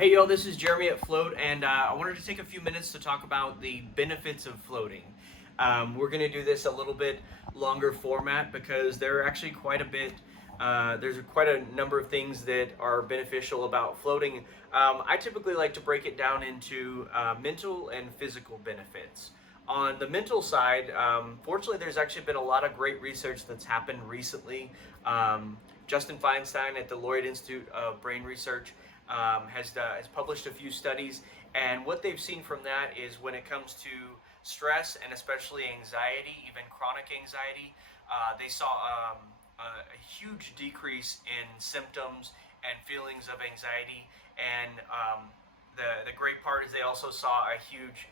Hey y'all, this is Jeremy at Float, and I wanted to take a few minutes to talk about the benefits of floating. We're going to do this a little bit longer format because there are actually there's quite a number of things that are beneficial about floating. I typically like to break it down into mental and physical benefits. On the mental side, fortunately, there's actually been a lot of great research that's happened recently. Justin Feinstein at the Laureate Institute of Brain Research has published a few studies, and what they've seen from that is when it comes to stress and especially anxiety, even chronic anxiety, they saw a huge decrease in symptoms and feelings of anxiety. And the great part is they also saw a huge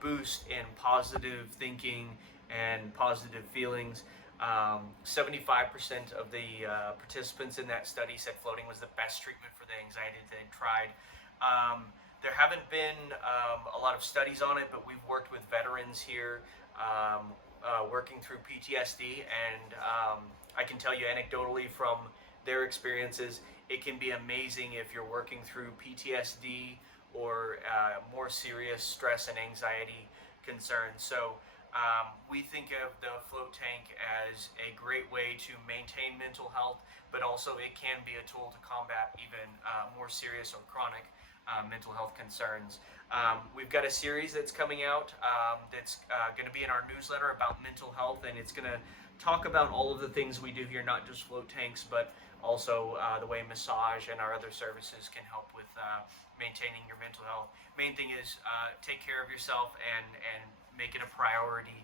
boost in positive thinking and positive feelings. 75% of the participants in that study said floating was the best treatment for the anxiety that they'd tried. There haven't been a lot of studies on it, but we've worked with veterans here working through PTSD, and I can tell you anecdotally from their experiences, it can be amazing if you're working through PTSD or more serious stress and anxiety concerns. So we think of the float tank as a great way to maintain mental health, but also it can be a tool to combat even more serious or chronic mental health concerns. We've got a series that's coming out that's going to be in our newsletter about mental health, and it's going to talk about all of the things we do here, not just float tanks, but also the way massage and our other services can help with maintaining your mental health. Main thing is take care of yourself and make it a priority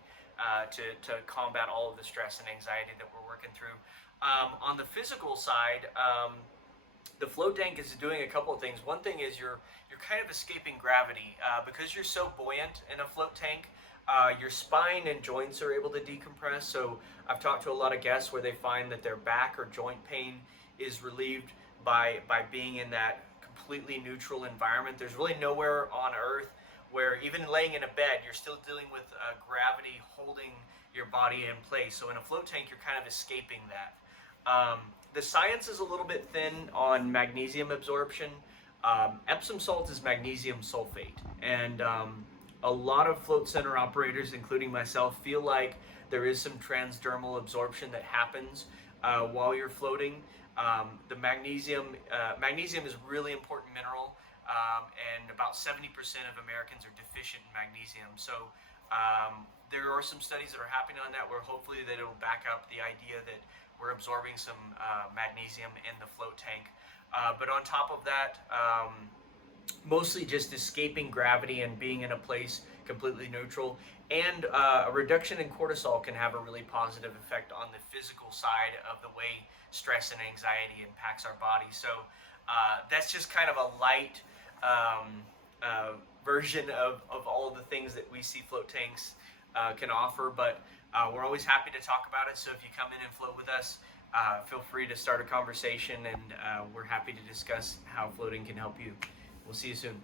to combat all of the stress and anxiety that we're working through. On the physical side, the float tank is doing a couple of things. One thing is you're kind of escaping gravity because you're so buoyant in a float tank. Your spine and joints are able to decompress. So I've talked to a lot of guests where they find that their back or joint pain is relieved by being in that completely neutral environment. There's really nowhere on earth where even laying in a bed, you're still dealing with gravity holding your body in place. So in a float tank, you're kind of escaping that. The science is a little bit thin on magnesium absorption. Epsom salt is magnesium sulfate, and a lot of float center operators, including myself, feel like there is some transdermal absorption that happens while you're floating. The magnesium is a really important mineral, and about 70% of Americans are deficient in magnesium. So there are some studies that are happening on that where hopefully that it'll back up the idea that we're absorbing some magnesium in the float tank. But on top of that, mostly just escaping gravity and being in a place completely neutral. And a reduction in cortisol can have a really positive effect on the physical side of the way stress and anxiety impacts our body. So that's just kind of a light version of all of the things that we see float tanks can offer. But we're always happy to talk about it. So if you come in and float with us, feel free to start a conversation, and we're happy to discuss how floating can help you. We'll see you soon.